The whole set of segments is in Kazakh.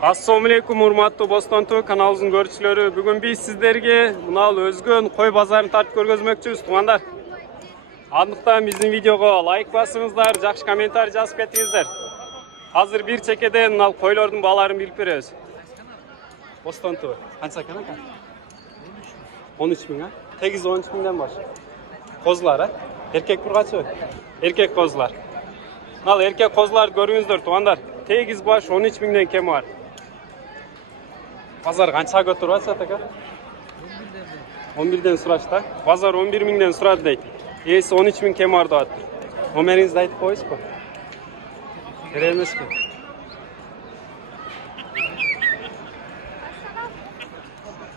Assalamu alaikum, урматтуу Бостон каналыбыздын көрүүчүлөрү. Бүгүн биз сиздерге мынал өзгөн кой базарын тартып көргөзмөкчүбүз, туугандар. Андыктан биздин видеого лайк басыңыздар, жакшы комментарий жазып кетиңиздер. Азыр бир чекеден мынал койлордун бааларын билип беребиз. Бостон канча экен ака? 13 миң, а? Тегиз 13 миңден баш. Козулар, а? Эркек бургачы? Эркек козулар. Мынал эркек козуларды көрүңүздөр, туугандар. Тегиз баш 13 миңден кем бар. Базар канча көтөрүп атат ака? 11ден сурашта. Базар 11 миңден сурады дейт. Эси 13 миң кем бар деп атат. Номериңизди айтып коесузбу? Керек эмеспи?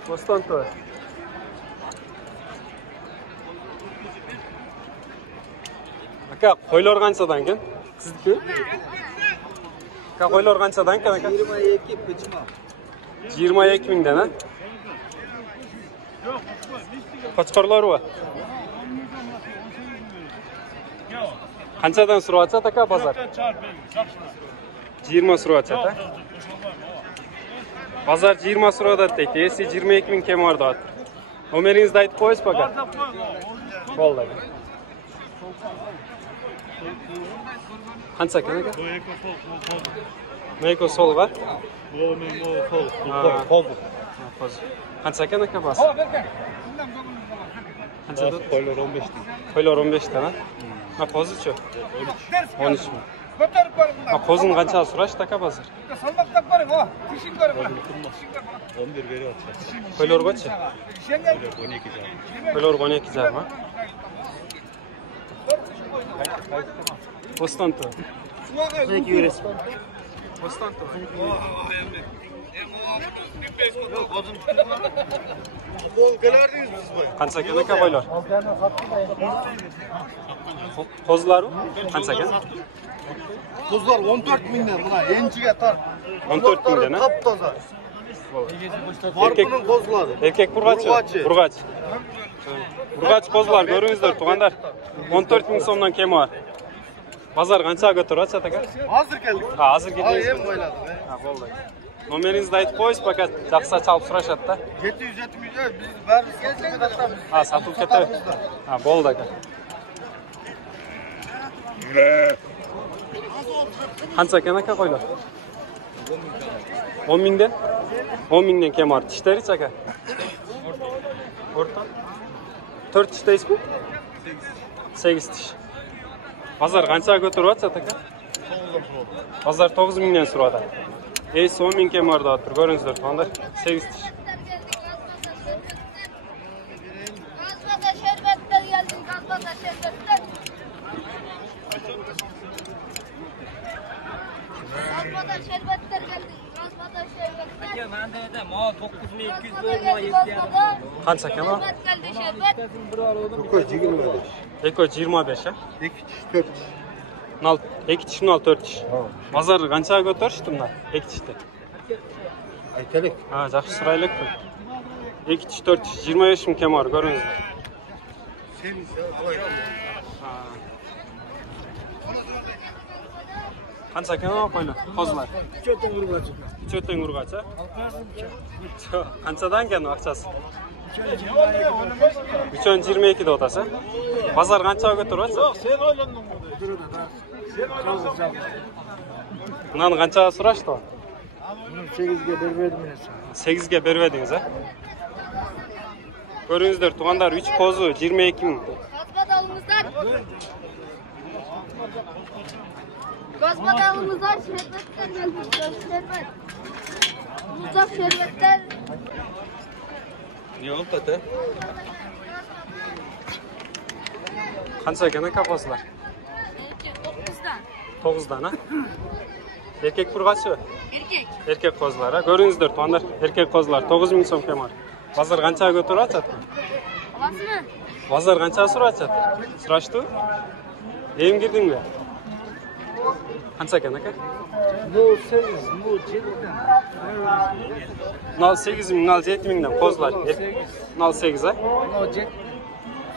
Бостон той. Ака, койлор канчадан экен? Сиздики? Ака, койлор канчадан экен ака? 22 пычма. 22 миңден, а? Кочкорлор бар. Канчадан сурап атат ака базар? 20 сурап атат, а? Базар 20 сурап атат дейт. Эси 22 миң кем бар деп атат. Номериңизди айтып коесузбу ака? Болду. Канча экен ака? Мейко сол бар? Канча экен ака бас? Канча? Койлор 15 тен. Койлор 15 тен, а? А козучу? 13 миң. А козун канча сурашты ака базар? Салмактап барың, о. Тишин көрүң. 11 берип атышат. Койлоргочу? 12 жан. Койлор 12 жарым, а? Бостон той. Эки бересиз. Бостон той. Канча экен ака койлор? Козуларбы? Канча экен? Козлар 14 миңден, мына энчиге тар. 14 миңден, а? Таптаза. Эркек Маркунун козлары. Эркек бургачы? Бургач. Бургач козулар көрүңүздөр, туугандар. 14 миң сомдон кеми бар. Базар канча көтөрүп атат ака? Азыр келдик. Азыр кетебиз. Эм койлады. Болду. Номериңизди айтып коесузбу ака? Жакса чалып сурашат да. 770 биз баары сатып атабыз. Сатылып кетеби? Болду ака. Канча экен ака койлор? 10 миңден? 10 миңден кем бар. Тиштеричи ака? Орто? 4 тиш дейсизби? 8 тиш. Базар канча көтөрүп атат ака? Базар 9 миңден сурап атат. Эси 10 миң кем бар деп атат. Көрүңүздөр, туугандар. 8 тиш. Gazbada şerbetler geldi, gazbada şerbetler. Gazbada şerbetler geldi, gazbada şerbetler. Ben de dedim, o 9200 Gazbada geldi, gazbada. Канча экен о? Şerbet geldi, şerbet. Көкөй 25. Эко 25, а? 2 тиш 4 тиш. Мынал 2 тиш, мынал 4 тиш. Базар канча көтөрүштү мына 2 тишти? Айтелик. Жакшы сурай элекпи? 2 тиш, 4 тиш, 25 миң кем бар, көрүңүздөр. Канча экен о койлор? Козулар? 3 тең ургач, а? Канчадан экен акчасы? 322 деп атасыз, а? Базар канчага көтөрүп атат? Сен ойлондуң бу. Мынаны канчага сурашты? 8ге бербедим мен. 8ге бербедиңиз, а? Көрүңүздөр, туугандар, 3 козу 22 миң. Gazbada alımızdan. Gazbada alımızdan şerbetler geldi, şerbet. Muzaf şerbetler. Не болуп атат, э? Канча экен ака козулар? 9дан, а? Эркек бургачы? Erkek. Эркек козулар, а? Көрүңүздөр, туугандар, эркек козулар 9 миң сом кем бар. Базар канчага көтөрүп атат? Alasını. Базар канчага сурап атат? Сураштыбы? Эми кирдиңби? Канча экен ака? Bu 8, bu 7. Мынал 8 миң, мынал 7 миңден козулар. Мынал 8, а? Bu 7.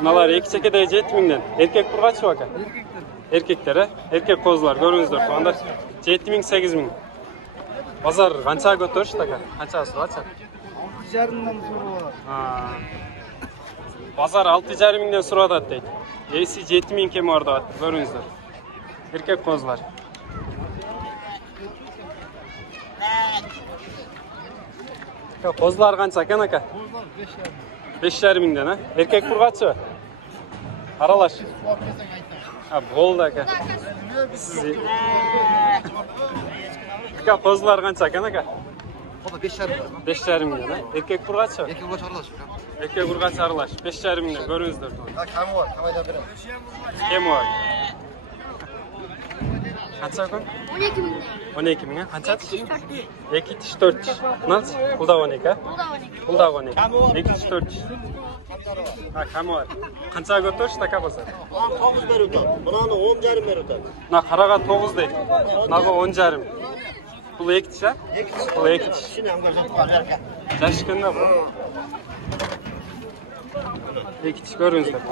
Мыналар 2 чекеде 7 миңден. Эркек бургачы ака? Эркектер, эркек козулар көрүңүздөр туугандар. 7 миң, 8 миң. Bozar qancha ko'tarish taka? Qancha so'racha? 6,5'dan sonra var. Bozar 6,5 mingdan so'radi deydi. Esi 7 ming kem orada atdı. Ko'ringizlar. Erkek kozlar. Kozlar qancha ekan aka? 5,5 mingdan ha? Erkek qurg'achi? Aralash. Ha, bo'ldi aka. Siz aka kozlar qancha ekan aka? O da 5,5 lira. 5,5 mingdan ha? Erkek qurg'achi? Erkek ulaş aralaş. Erkek qurg'achi aralash. 5,5 mingdan ko'ringizlar. Ha kamı var. Havayda biri. Kem var. Qancha kun? 12 bin lira. 12 ming ha? Qancha? 2 tiş 4 tiş. 2 tish 4 tish. Qancha? Pulda 12 ha? Bu da 12. Pulda 12. 2 tish 4 tish. Ha, kam var. Qancha ko'tarish taka bo'lsa? 9 berudi. Bunani 10,5 berudi. Na qaraga 9 deydi. Naga 10,5. Pul 2 tish ha? Pul 2 tish. Shuni ham ko'rsatib qo'yarkan. Jashkanda bu. 2 tish ko'ringizlar.